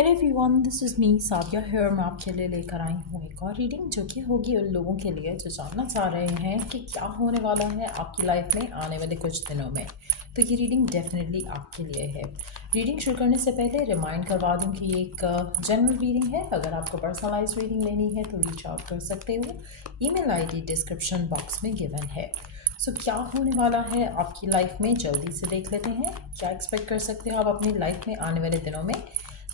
Everyone, this is me Sadia here. मैं आपके लिए लेकर आई हूँ एक और रीडिंग जो कि होगी उन लोगों के लिए जो जानना चाह रहे हैं कि क्या होने वाला है आपकी लाइफ में आने वाले कुछ दिनों में। तो ये रीडिंग डेफिनेटली आपके लिए है। रीडिंग शुरू करने से पहले रिमाइंड करवा दूँ कि ये एक जनरल रीडिंग है। अगर आपको पर्सनलाइज रीडिंग लेनी है तो रीच आउट कर सकते हो। ईमेल आईडी डिस्क्रिप्शन बॉक्स में गिवन है। सो क्या होने वाला है आपकी लाइफ में, जल्दी से देख लेते हैं। क्या एक्सपेक्ट कर सकते हो आप अपनी लाइफ में आने वाले दिनों में।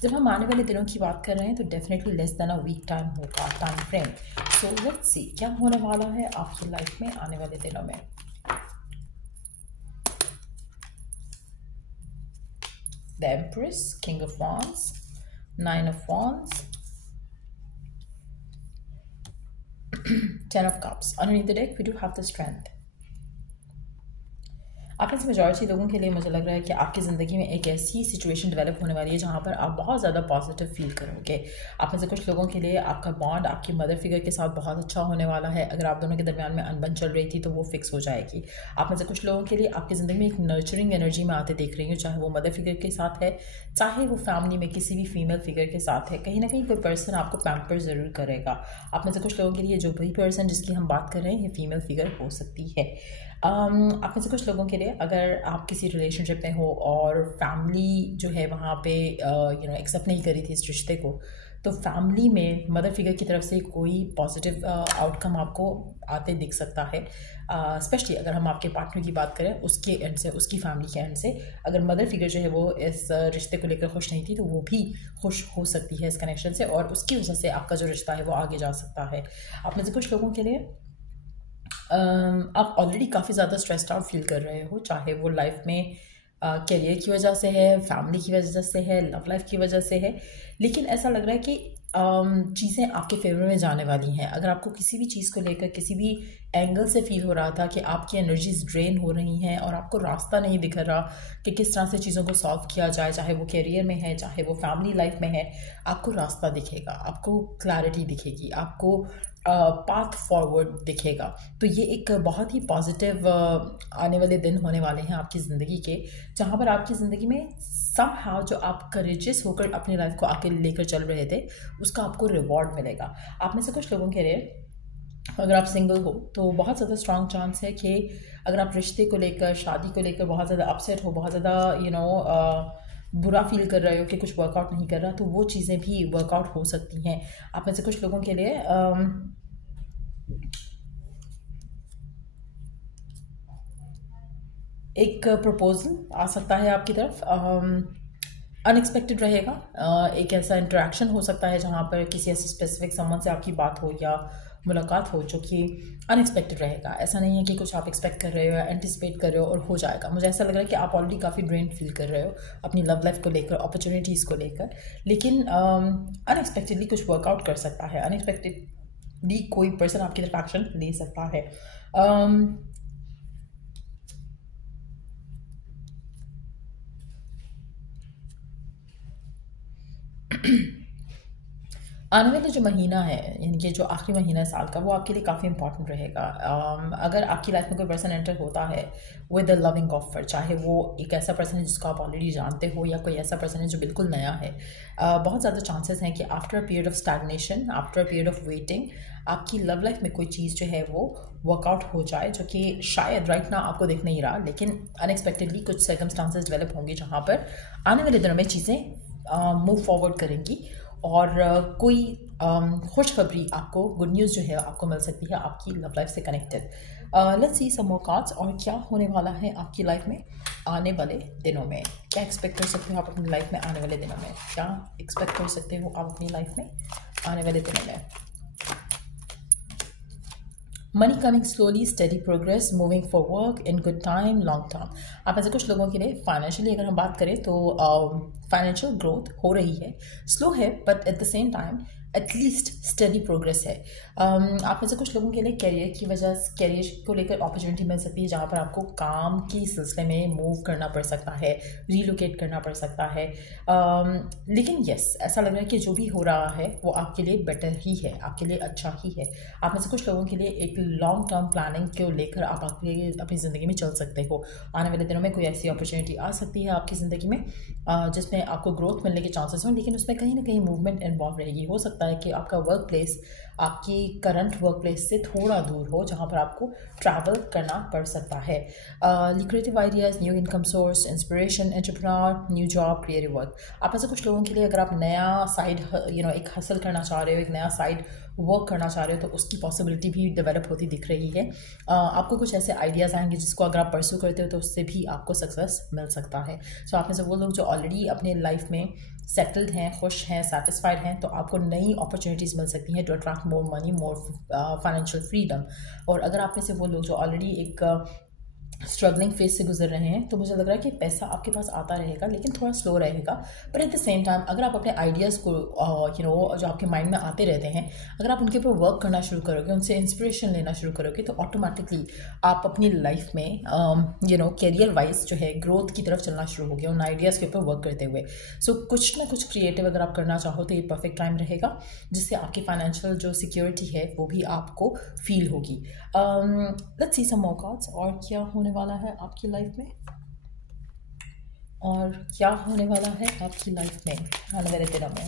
जब हम आने वाले दिनों की बात कर रहे हैं तो definitely less than a week time होगा time frame. So let's see क्या होने वाला है आपकी लाइफ में आने वाले दिनों में। The Empress, King of Wands, Nine of Wands, Ten of Cups. Underneath the deck we do have the strength. आप में से मेजॉरिटी लोगों के लिए मुझे लग रहा है कि आपकी ज़िंदगी में एक ऐसी सिचुएशन डेवलप होने वाली है जहाँ पर आप बहुत ज़्यादा पॉजिटिव फील करोगे। आप में से कुछ लोगों के लिए आपका बॉन्ड आपकी मदर फिगर के साथ बहुत अच्छा होने वाला है। अगर आप दोनों के दरमियान में अनबन चल रही थी तो वो फिक्स हो जाएगी। आप में से कुछ लोगों के लिए आपकी ज़िंदगी में एक नर्चरिंग एनर्जी में आते देख रही हूँ, चाहे वो मदर फिगर के साथ है, चाहे वो फैमिली में किसी भी फीमेल फिगर के साथ है। कहीं ना कहीं कोई पर्सन आपको पैम्पर ज़रूर करेगा। आप में से कुछ लोगों के लिए जो भी पर्सन जिसकी हम बात कर रहे हैं ये फीमेल फिगर हो सकती है। आप में से कुछ लोगों के लिए अगर आप किसी रिलेशनशिप में हो और फैमिली जो है वहाँ पे एक्सेप्ट नहीं करी थी इस रिश्ते को, तो फैमिली में मदर फिगर की तरफ से कोई पॉजिटिव आउटकम आपको आते दिख सकता है। स्पेशली अगर हम आपके पार्टनर की बात करें, उसके एंड से, उसकी फैमिली के एंड से अगर मदर फिगर जो है वो इस रिश्ते को लेकर खुश नहीं थी तो वो भी खुश हो सकती है इस कनेक्शन से, और उसकी वजह से आपका जो रिश्ता है वो आगे जा सकता है। आप में से कुछ लोगों के लिए आप ऑलरेडी काफ़ी ज़्यादा स्ट्रेस्ड आउट फील कर रहे हो, चाहे वो लाइफ में करियर की वजह से है, फैमिली की वजह से है, लव लाइफ की वजह से है। लेकिन ऐसा लग रहा है कि चीज़ें आपके फेवर में जाने वाली हैं। अगर आपको किसी भी चीज़ को लेकर किसी भी एंगल से फील हो रहा था कि आपकी एनर्जीज ड्रेन हो रही हैं और आपको रास्ता नहीं दिख रहा कि किस तरह से चीज़ों को सॉल्व किया जाए, चाहे वो करियर में है, चाहे वो फैमिली लाइफ में है, आपको रास्ता दिखेगा, आपको क्लैरिटी दिखेगी, आपको पाथ फॉरवर्ड दिखेगा। तो ये एक बहुत ही पॉजिटिव आने वाले दिन होने वाले हैं आपकी ज़िंदगी के, जहाँ पर आपकी ज़िंदगी में समहाउ जो आप करेजियस होकर अपनी लाइफ को आगे लेकर चल रहे थे उसका आपको रिवॉर्ड मिलेगा। आप में से कुछ लोगों के लिए अगर आप सिंगल हो तो बहुत ज़्यादा स्ट्रॉन्ग चांस है कि अगर आप रिश्ते को लेकर, शादी को लेकर बहुत ज़्यादा अपसेट हो, बहुत ज़्यादा बुरा फील कर रहे हो कि कुछ वर्कआउट नहीं कर रहा, तो वो चीज़ें भी वर्कआउट हो सकती हैं। आप में से कुछ लोगों के लिए एक प्रपोजल आ सकता है आपकी तरफ, अनएक्सपेक्टेड रहेगा। एक ऐसा इंटरेक्शन हो सकता है जहाँ पर किसी ऐसे स्पेसिफिक समवन से आपकी बात हो या मुलाकात हो जो कि अनएक्सपेक्टेड रहेगा। ऐसा नहीं है कि कुछ आप एक्सपेक्ट कर रहे हो या एंटिसिपेट कर रहे हो और हो जाएगा। मुझे ऐसा लग रहा है कि आप ऑलरेडी काफ़ी ड्रेन फील कर रहे हो अपनी लव लाइफ को लेकर, अपॉर्चुनिटीज़ को लेकर, लेकिन अनएक्सपेक्टेडली कुछ वर्कआउट कर सकता है। अनएक्सपेक्टेडली कोई पर्सन आपकी तरफ एक्शन ले सकता है। आने वाला जो महीना है, यानी कि जो आखिरी महीना है साल का, वो आपके लिए काफ़ी इंपॉर्टेंट रहेगा। अगर आपकी लाइफ में कोई पर्सन एंटर होता है विद अ लविंग ऑफर, चाहे वो एक ऐसा पर्सन है जिसको आप ऑलरेडी जानते हो या कोई ऐसा पर्सन है जो बिल्कुल नया है, बहुत ज़्यादा चांसेस हैं कि after a period of stagnation, after a period of waiting, आपकी लव लाइफ में कोई चीज़ जो है वो वर्कआउट हो जाए, जो कि शायद राइट ना आपको दिख नहीं रहा, लेकिन अनएक्सपेक्टेडली कुछ सर्कमस्टांसेस डेवलप होंगे जहाँ पर आने वाले दिनों में चीज़ें मूव फॉरवर्ड करेंगी और कोई खुशखबरी आपको, गुड न्यूज़ जो है आपको मिल सकती है आपकी लव लाइफ से connected. Let's see some more cards और क्या होने वाला है आपकी लाइफ में आने वाले दिनों में। क्या एक्सपेक्ट कर सकते हो आप अपनी लाइफ में आने वाले दिनों में? क्या एक्सपेक्ट कर सकते हो आप अपनी लाइफ में आने वाले दिनों में? Money coming slowly, study progress, moving for work, in good time, long term. आप ऐसे कुछ लोगों के लिए फाइनेंशियली अगर हम बात करें तो फाइनेंशियल ग्रोथ हो रही है, स्लो है but at the same time at least study progress है। आप में से कुछ लोगों के लिए कैरियर को लेकर अपॉर्चुनिटी मिल सकती है जहाँ पर आपको काम की सिलसिले में मूव करना पड़ सकता है, रीलोकेट करना पड़ सकता है। लेकिन यस, ऐसा लग रहा है कि जो भी हो रहा है वो आपके लिए बेटर ही है, आपके लिए अच्छा ही है। आप में से कुछ लोगों के लिए एक लॉन्ग टर्म प्लानिंग को लेकर आप अपनी ज़िंदगी में चल सकते हो। आने वाले दिनों में कोई ऐसी अपॉर्चुनिटी आ सकती है आपकी ज़िंदगी में जिसमें उसमें आपको ग्रोथ मिलने के चांसेस हों, लेकिन उसमें कहीं ना कहीं मूवमेंट इन्वॉल्व रहेगी। हो सकता है कि आपका वर्क प्लेस आपकी करंट वर्क प्लेस से थोड़ा दूर हो, जहाँ पर आपको ट्रैवल करना पड़ सकता है। लिक्रेटिव ideas, new income source, inspiration, entrepreneur, new job, creative work. आप ऐसे कुछ लोगों के लिए अगर आप नया साइड एक हसल करना चाह रहे हो, एक नया साइड वर्क करना चाह रहे हो, तो उसकी पॉसिबिलिटी भी डेवलप होती दिख रही है। आपको कुछ ऐसे आइडियाज़ आएंगे जिसको अगर आप परस्यू करते हो तो उससे भी आपको सक्सेस मिल सकता है। सो आप में से वो लोग जो ऑलरेडी अपने लाइफ में सेटल्ड हैं, खुश हैं, सेटिस्फाइड हैं, तो आपको नई अपॉर्चुनिटीज़ मिल सकती हैं to attract more money, more financial freedom. और अगर आप में से वो लोग जो ऑलरेडी एक स्ट्रगलिंग फेज से गुजर रहे हैं, तो मुझे लग रहा है कि पैसा आपके पास आता रहेगा, लेकिन थोड़ा स्लो रहेगा। But at the same time अगर आप अपने आइडियाज़ को जो आपके माइंड में आते रहते हैं, अगर आप उनके ऊपर वर्क करना शुरू करोगे, उनसे इंस्पिरेशन लेना शुरू करोगे, तो ऑटोमेटिकली आप अपनी लाइफ में कैरियर वाइज जो है ग्रोथ की तरफ चलना शुरू हो गया उन आइडियाज़ के ऊपर वर्क करते हुए। सो कुछ ना कुछ क्रिएटिव अगर आप करना चाहो तो ये परफेक्ट टाइम रहेगा, जिससे आपकी फाइनेंशियल जो सिक्योरिटी है वो भी आपको फील होगी। Let's see some more cards. और क्या होने वाला है आपकी लाइफ में, और क्या होने वाला है आपकी लाइफ में आने वाले दिनों में।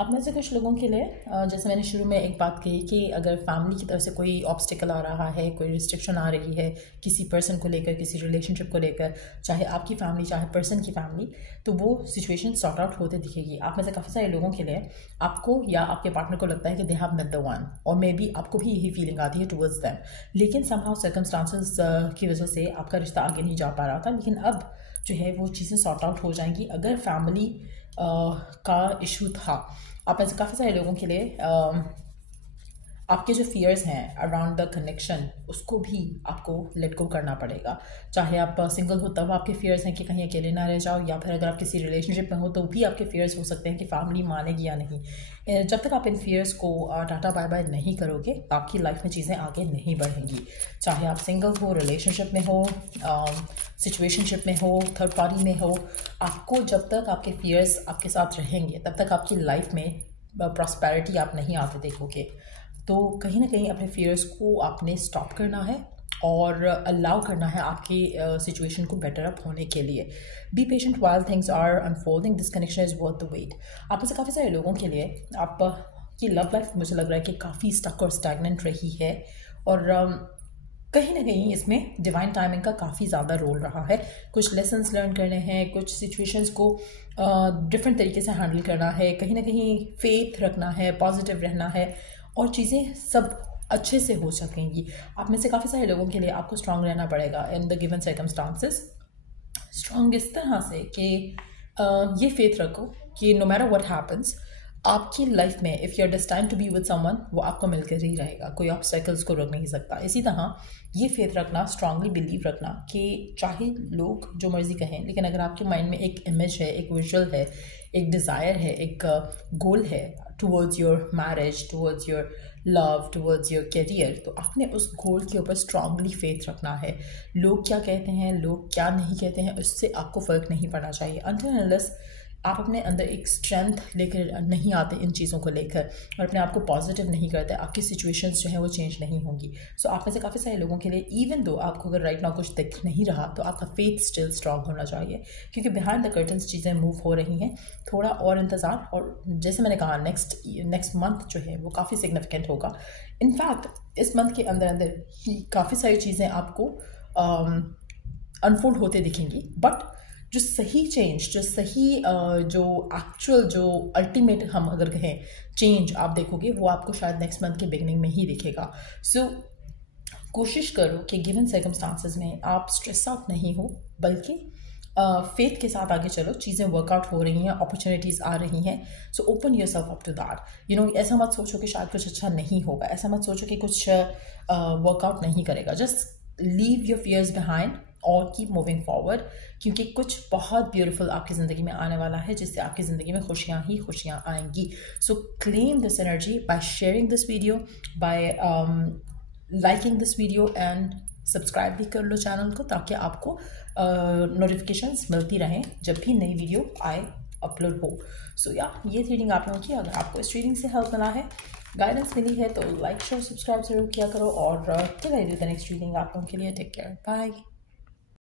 अब में से कुछ लोगों के लिए जैसे मैंने शुरू में एक बात कही कि अगर फैमिली की तरफ से कोई ऑब्स्टिकल आ रहा है, कोई रिस्ट्रिक्शन आ रही है किसी पर्सन को लेकर, किसी रिलेशनशिप को लेकर, चाहे आपकी फैमिली चाहे पर्सन की फैमिली, तो वो सिचुएशन सॉर्ट आउट होते दिखेगी। आप में से काफ़ी सारे लोगों के लिए आपको या आपके पार्टनर को लगता है कि they have met the one, और मे बी आपको भी यही फीलिंग आती है टुवर्ड्स दैम, लेकिन समहाउ सर्कमस्टांसेस की वजह से आपका रिश्ता आगे नहीं जा पा रहा था। लेकिन अब जो है वो चीज़ें सॉर्ट आउट हो जाएंगी। अगर फैमिली का इशू था, आप ऐसे काफ़ी सारे लोगों के लिए आपके जो फियर्स हैं अराउंड द कनेक्शन, उसको भी आपको लेट गो करना पड़ेगा। चाहे आप सिंगल हो तब आपके फियर्स हैं कि कहीं अकेले ना रह जाओ, या फिर अगर आप किसी रिलेशनशिप में हो तो भी आपके फियर्स हो सकते हैं कि फैमिली मानेगी या नहीं। जब तक आप इन फियर्स को टाटा बाय बाय नहीं करोगे, आपकी लाइफ में चीज़ें आगे नहीं बढ़ेंगी। चाहे आप सिंगल हो, रिलेशनशिप में हो, सिचुएशनशिप में हो, थर्ड पार्टी में हो, आपको जब तक आपके फियर्स आपके साथ रहेंगे तब तक आपकी लाइफ में प्रॉस्पेरिटी आप नहीं आते देखोगे। तो कहीं ना कहीं अपने फियर्स को आपने स्टॉप करना है और अलाउ करना है आपकी सिचुएशन को बेटर अप होने के लिए। Be patient while things are unfolding, this connection is worth the wait. आप में से काफ़ी सारे लोगों के लिए आपकी लव लाइफ मुझे लग रहा है कि काफ़ी स्टक और स्टैग्नेंट रही है, और कहीं ना कहीं इसमें डिवाइन टाइमिंग का काफ़ी ज़्यादा रोल रहा है। कुछ लेसन्स लर्न करने हैं, कुछ सिचुएशंस को डिफरेंट तरीके से हैंडल करना है, कहीं ना कहीं फेथ रखना है, पॉजिटिव रहना है, और चीज़ें सब अच्छे से हो सकेंगी। आप में से काफ़ी सारे लोगों के लिए आपको स्ट्रांग रहना पड़ेगा in the given circumstances. Strong इस तरह से कि ये फेथ रखो कि नो मैटर व्हाट हैपन्स, आपकी लाइफ में if you are destined to be with someone, वो आपको मिलकर ही रहेगा, कोई ऑब्स्टेकल्स को रोक नहीं सकता। इसी तरह ये फेथ रखना, स्ट्रांगली बिलीव रखना कि चाहे लोग जो मर्जी कहें, लेकिन अगर आपके माइंड में एक इमेज है, एक विजुअल है, एक डिज़ायर है, एक गोल है towards your marriage, towards your love, towards your career, तो आपने उस गोल के ऊपर स्ट्रांगली फेथ रखना है। लोग क्या कहते हैं, लोग क्या नहीं कहते हैं, उससे आपको फ़र्क नहीं पड़ना चाहिए। अनटिल अनलेस आप अपने अंदर एक स्ट्रेंथ लेकर नहीं आते इन चीज़ों को लेकर और अपने आप को पॉजिटिव नहीं करते, आपकी सिचुएशंस जो हैं वो चेंज नहीं होंगी। सो आप में से काफ़ी सारे लोगों के लिए इवन दो आपको अगर राइट नाउ कुछ दिख नहीं रहा, तो आपका फेथ स्टिल स्ट्रांग होना चाहिए, क्योंकि बिहाइंड द कर्टन्स चीज़ें मूव हो रही हैं। थोड़ा और इंतज़ार, और जैसे मैंने कहा नेक्स्ट मंथ जो है वो काफ़ी सिग्निफिकेंट होगा। इनफैक्ट इस मंथ के अंदर अंदर ही काफ़ी सारी चीज़ें आपको अनफोल्ड होते दिखेंगी, बट जो सही चेंज, जो सही जो एक्चुअल, जो अल्टीमेट हम अगर कहें चेंज आप देखोगे, वो आपको शायद नेक्स्ट मंथ के बिगनिंग में ही दिखेगा। सो कोशिश करो कि गिवन सर्कमस्टांसेस में आप स्ट्रेस आउट नहीं हो, बल्कि फेथ के साथ आगे चलो। चीज़ें वर्कआउट हो रही हैं, अपॉर्चुनिटीज़ आ रही हैं, so open yourself up to that. ऐसा मत सोचो कि शायद कुछ अच्छा नहीं होगा, ऐसा मत सोचो कि कुछ वर्कआउट नहीं करेगा। Just leave your fears behind और कीप मूविंग फॉरवर्ड, क्योंकि कुछ बहुत ब्यूटीफुल आपकी ज़िंदगी में आने वाला है, जिससे आपकी ज़िंदगी में खुशियाँ ही खुशियाँ आएंगी। सो claim this energy by sharing this video, bye liking this video, and subscribe भी कर लो चैनल को, ताकि आपको नोटिफिकेशंस मिलती रहें जब भी नई वीडियो आए अपलोड हो। सो या ये रीडिंग आप लोगों की, अगर आपको इस रीडिंग से हेल्प मिला है, गाइडेंस मिली है, तो लाइक शेयर सब्सक्राइब जरूर किया करो। और till I do the next reading आप लोगों के लिए, टेक केयर, बाय।